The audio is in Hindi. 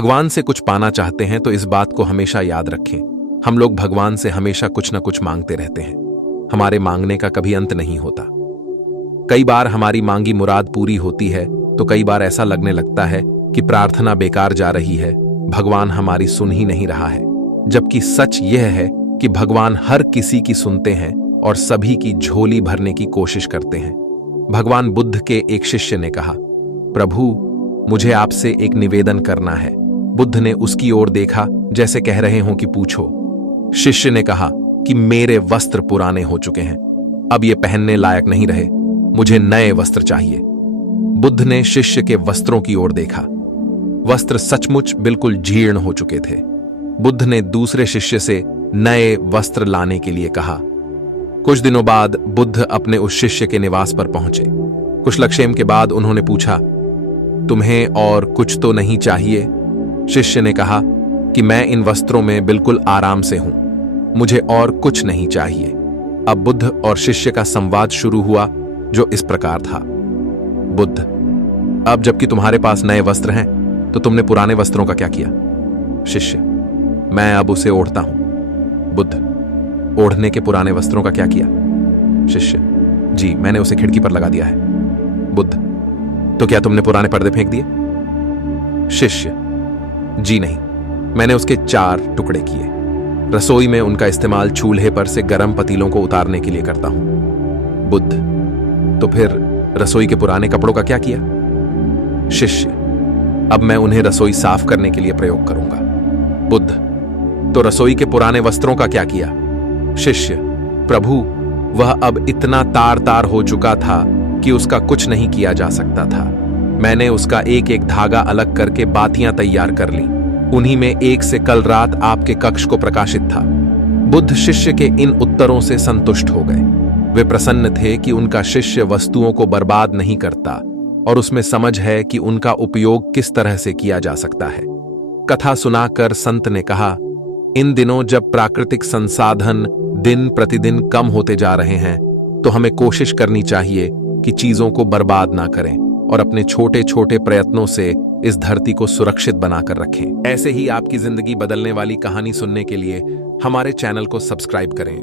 भगवान से कुछ पाना चाहते हैं तो इस बात को हमेशा याद रखें, हम लोग भगवान से हमेशा कुछ न कुछ मांगते रहते हैं। हमारे मांगने का कभी अंत नहीं होता। कई बार हमारी मांगी मुराद पूरी होती है तो कई बार ऐसा लगने लगता है कि प्रार्थना बेकार जा रही है, भगवान हमारी सुन ही नहीं रहा है। जबकि सच यह है कि भगवान हर किसी की सुनते हैं और सभी की झोली भरने की कोशिश करते हैं। भगवान बुद्ध के एक शिष्य ने कहा, प्रभु, मुझे आपसे एक निवेदन करना है। बुद्ध ने उसकी ओर देखा जैसे कह रहे हों कि पूछो। शिष्य ने कहा कि मेरे वस्त्र पुराने हो चुके हैं, अब ये पहनने लायक नहीं रहे, मुझे नए वस्त्र चाहिए। बुद्ध ने शिष्य के वस्त्रों की ओर देखा। वस्त्र सचमुच बिल्कुल जीर्ण हो चुके थे। बुद्ध ने दूसरे शिष्य से नए वस्त्र लाने के लिए कहा। कुछ दिनों बाद बुद्ध अपने उस शिष्य के निवास पर पहुंचे। कुशलक्षेम के बाद उन्होंने पूछा, तुम्हें और कुछ तो नहीं चाहिए? शिष्य ने कहा कि मैं इन वस्त्रों में बिल्कुल आराम से हूं, मुझे और कुछ नहीं चाहिए। अब बुद्ध और शिष्य का संवाद शुरू हुआ जो इस प्रकार था। बुद्ध, अब जबकि तुम्हारे पास नए वस्त्र हैं तो तुमने पुराने वस्त्रों का क्या किया? शिष्य, मैं अब उसे ओढ़ता हूं। बुद्ध, ओढ़ने के पुराने वस्त्रों का क्या किया? शिष्य, जी, मैंने उसे खिड़की पर लगा दिया है। बुद्ध, तो क्या तुमने पुराने पर्दे फेंक दिए? शिष्य, जी नहीं, मैंने उसके 4 टुकड़े किए। रसोई में उनका इस्तेमाल चूल्हे पर से गर्म पतीलों को उतारने के लिए करता हूं। बुद्ध, तो फिर रसोई के पुराने कपड़ों का क्या किया? शिष्य, अब मैं उन्हें रसोई साफ करने के लिए प्रयोग करूंगा। बुद्ध, तो रसोई के पुराने वस्त्रों का क्या किया? शिष्य, प्रभु, वह अब इतना तार तार हो चुका था कि उसका कुछ नहीं किया जा सकता था। मैंने उसका एक एक धागा अलग करके बातियां तैयार कर ली। उन्हीं में एक से कल रात आपके कक्ष को प्रकाशित था। बुद्ध शिष्य के इन उत्तरों से संतुष्ट हो गए। वे प्रसन्न थे कि उनका शिष्य वस्तुओं को बर्बाद नहीं करता और उसमें समझ है कि उनका उपयोग किस तरह से किया जा सकता है। कथा सुनाकर संत ने कहा, इन दिनों जब प्राकृतिक संसाधन दिन प्रतिदिन कम होते जा रहे हैं तो हमें कोशिश करनी चाहिए कि चीजों को बर्बाद ना करें और अपने छोटे छोटे प्रयत्नों से इस धरती को सुरक्षित बनाकर रखें। ऐसे ही आपकी जिंदगी बदलने वाली कहानी सुनने के लिए हमारे चैनल को सब्सक्राइब करें।